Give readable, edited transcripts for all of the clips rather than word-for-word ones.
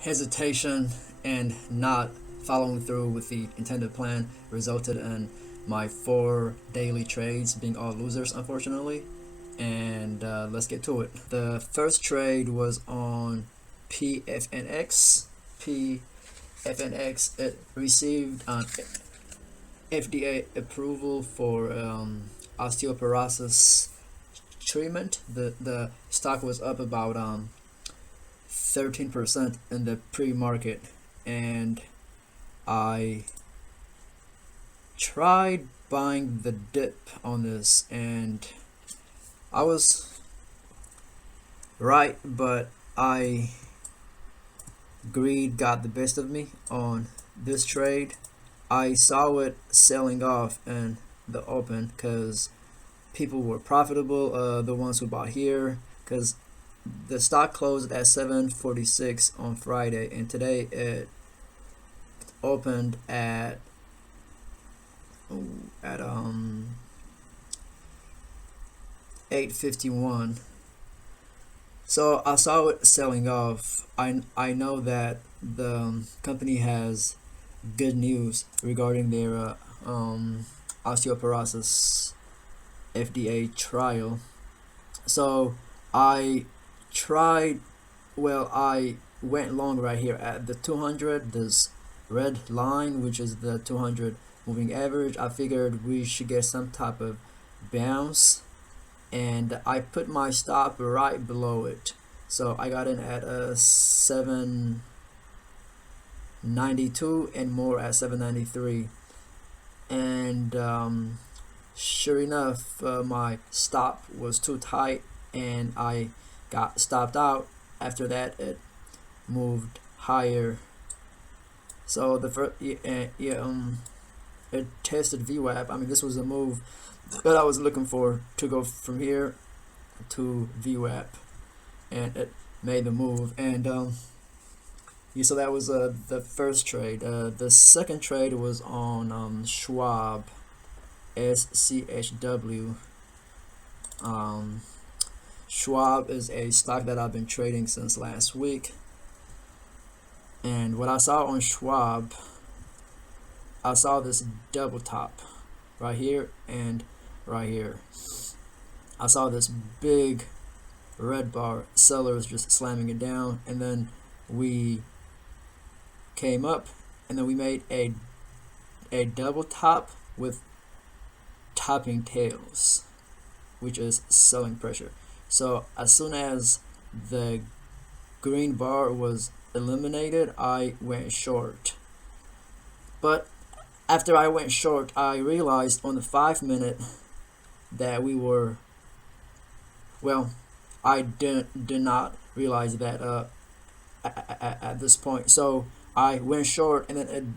hesitation and not following through with the intended plan resulted in my 4 daily trades being all losers, unfortunately. And let's get to it. The first trade was on PFNX. PFNX, it received an FDA approval for osteoporosis treatment. The stock was up about 13% in the pre-market, and I tried buying the dip on this, and I was right, but greed got the best of me on this trade. I saw it selling off in the open because people were profitable, the ones who bought here, because the stock closed at 7.46 on Friday, and today it opened at 8.51. So I saw it selling off. I know that the company has good news regarding their osteoporosis FDA trial. So I tried, well, I went long right here at the 200, this red line, which is the 200 moving average. I figured we should get some type of bounce, and I put my stop right below it. So I got in at a 792 and more at 793, and sure enough, my stop was too tight and I got stopped out. After that, it moved higher. So the first, it tested VWAP. I mean, this was a move that I was looking for, to go from here to VWAP, and it made the move. And so that was the first trade. The second trade was on Schwab, SCHW. Schwab is a stock that I've been trading since last week, and what I saw on Schwab, I saw this double top right here and right here. I saw this big red bar, sellers just slamming it down, and then we came up, and then we made a double top with topping tails, which is selling pressure. So as soon as the green bar was eliminated, I went short. But after I went short, I realized on the 5-minute that we were, well, I did not realize that at this point. So I went short, and then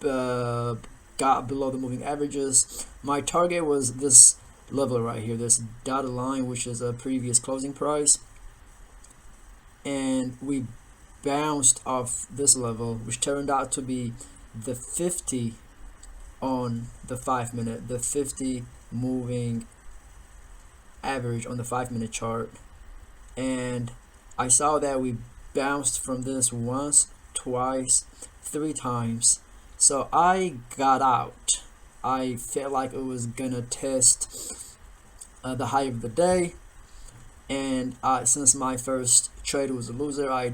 it got below the moving averages. My target was this level right here, this dotted line, which is a previous closing price, and we bounced off this level, which turned out to be the 50 on the 5-minute, the 50 moving average on the 5-minute chart. And I saw that we bounced from this once, twice, 3 times. So I got out. I felt like it was gonna test the high of the day, and since my first trade was a loser, I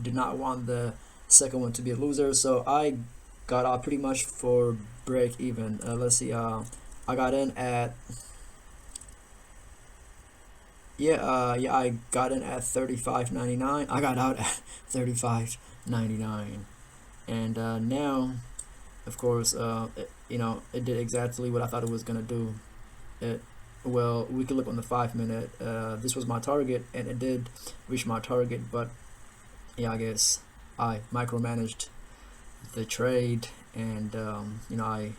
did not want the second one to be a loser, so I got out pretty much for break even. Let's see, I got in at I got in at 35.99. I got out at 35.99, and now, of course, it did exactly what I thought it was gonna do. Well, we could look on the 5-minute. This was my target, and it did reach my target, but yeah, I guess I micromanaged the trade, and I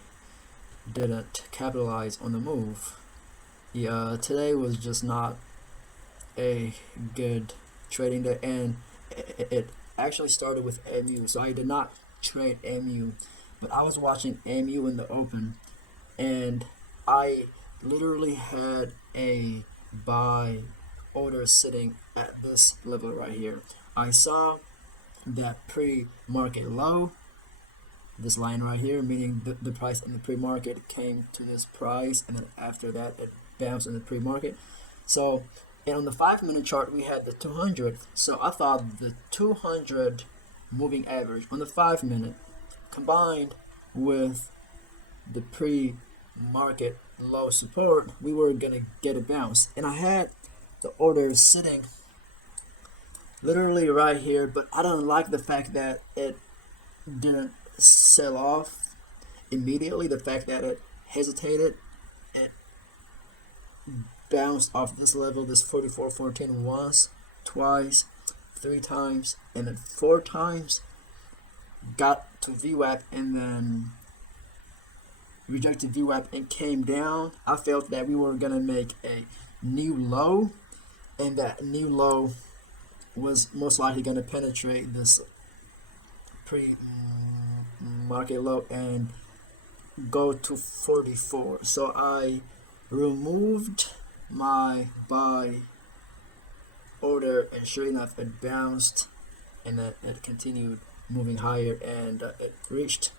didn't capitalize on the move. Yeah, today was just not a good trading day, and it actually started with MU, so I did not trade MU, but I was watching MU in the open, and I literally had a buy order sitting at this level right here. I saw that pre-market low, this line right here, meaning the price in the pre-market came to this price, and then after that it bounced in the pre-market. So, and on the 5-minute chart we had the 200. So I thought the 200 moving average on the 5-minute combined with the pre-market low support, we were gonna get a bounce. And I had the order sitting literally right here, but I don't like the fact that it didn't sell off immediately. The fact that it hesitated, it bounced off this level, this 44.14 once, twice, 3 times, and then 4 times, got to VWAP and then rejected VWAP and came down. I felt that we were gonna make a new low, and that new low was most likely gonna penetrate this pre-market low and go to 44. So I removed my buy order, and sure enough it bounced, and then it continued moving higher, and it reached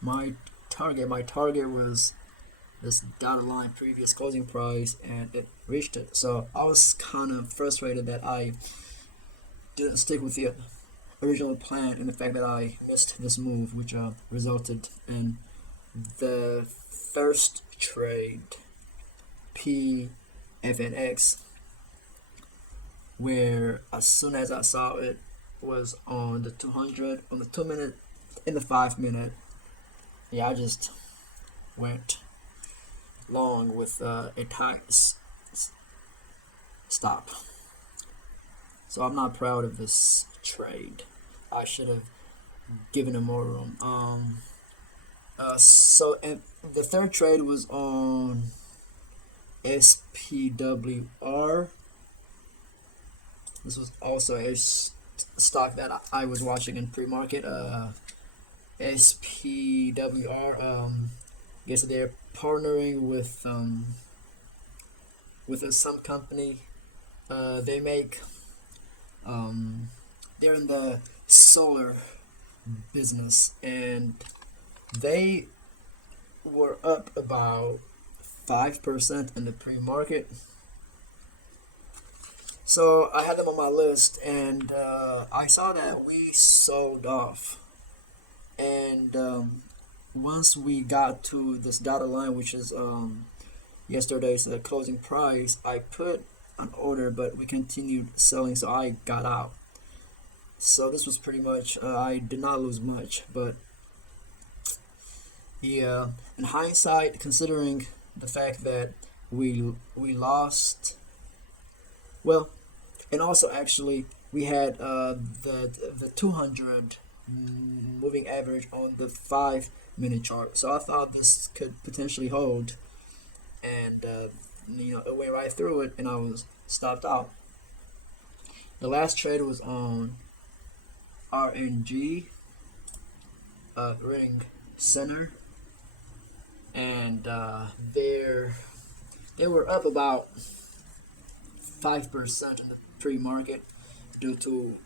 my target. My target was this dotted line, previous closing price, and it reached it. So I was kind of frustrated that I didn't stick with the original plan, and the fact that I missed this move, which resulted in the first trade, PFNX, where as soon as I saw it was on the 200, on the 2-minute, in the 5-minute, yeah, I just went long with a tight stop. So I'm not proud of this trade. I should have given him more room. So and the third trade was on SPWR. This was also a stock that I was watching in pre-market. SPWR. Guess they're partnering with some company. They make they're in the solar business, and they were up about 5% in the pre-market. So I had them on my list, and I saw that we sold off. And once we got to this dotted line, which is yesterday's closing price, I put an order, but we continued selling, so I got out. So this was pretty much, I did not lose much, but yeah, in hindsight, considering the fact that we lost, well, and also actually we had the 200 moving average on the 5-minute chart, so I thought this could potentially hold, and it went right through it, and I was stopped out. The last trade was on RNG, Ring Center, and they were up about 5% in the pre-market due to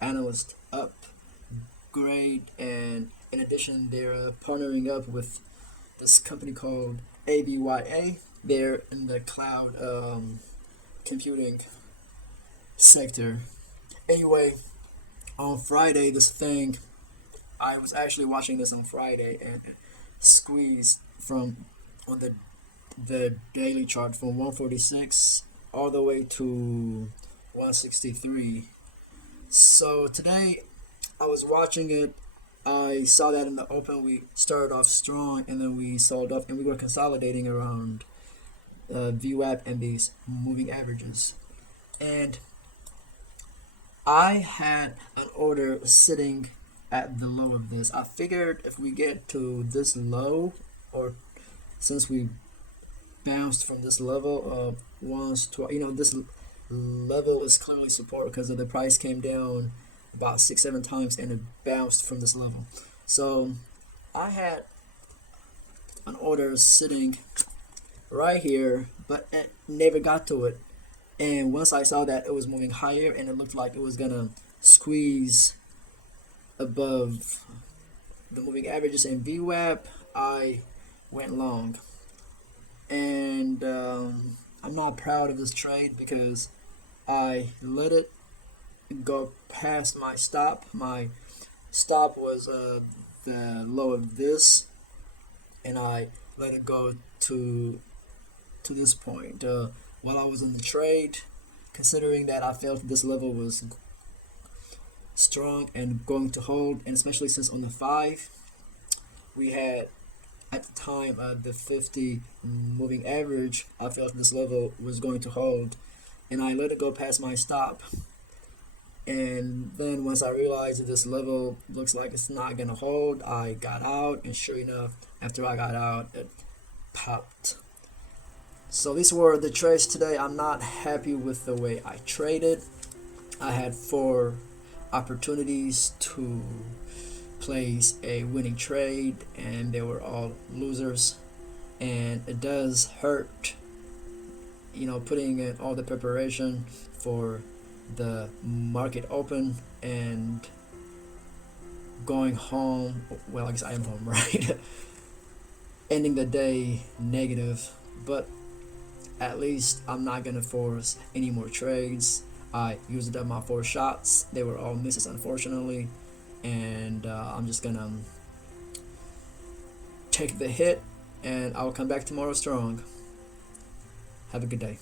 analyst upgrade, and in addition they're partnering up with this company called ABYA. They're in the cloud computing sector. Anyway, on Friday, I was actually watching this on Friday, and it squeezed from on the daily chart from 146 all the way to 163. So today I was watching it. I saw that in the open we started off strong, and then we sold off, and we were consolidating around VWAP and these moving averages. And I had an order sitting at the low of this. I figured if we get to this low, or since we bounced from this level once, twice, this level is clearly support because the price came down about 6-7 times and it bounced from this level. So I had an order sitting right here, but it never got to it. And once I saw that it was moving higher and it looked like it was gonna squeeze above the moving averages in VWAP, I went long. And I'm not proud of this trade because I let it go past my stop. My stop was the low of this, and I let it go to this point. While I was in the trade, considering that I felt this level was strong and going to hold, and especially since on the 5 we had at the time the 50 moving average, I felt this level was going to hold, and I let it go past my stop. And then once I realized that this level looks like it's not gonna hold, I got out, and sure enough, after I got out, it popped. So these were the trades today. I'm not happy with the way I traded. I had 4 opportunities to place a winning trade, and they were all losers. And it does hurt, putting in all the preparation for the market open and going home. Well, I guess I am home, right? Ending the day negative, but at least I'm not gonna force any more trades. I used up my 4 shots. They were all misses, unfortunately, and I'm just gonna take the hit, and I'll come back tomorrow strong. Have a good day.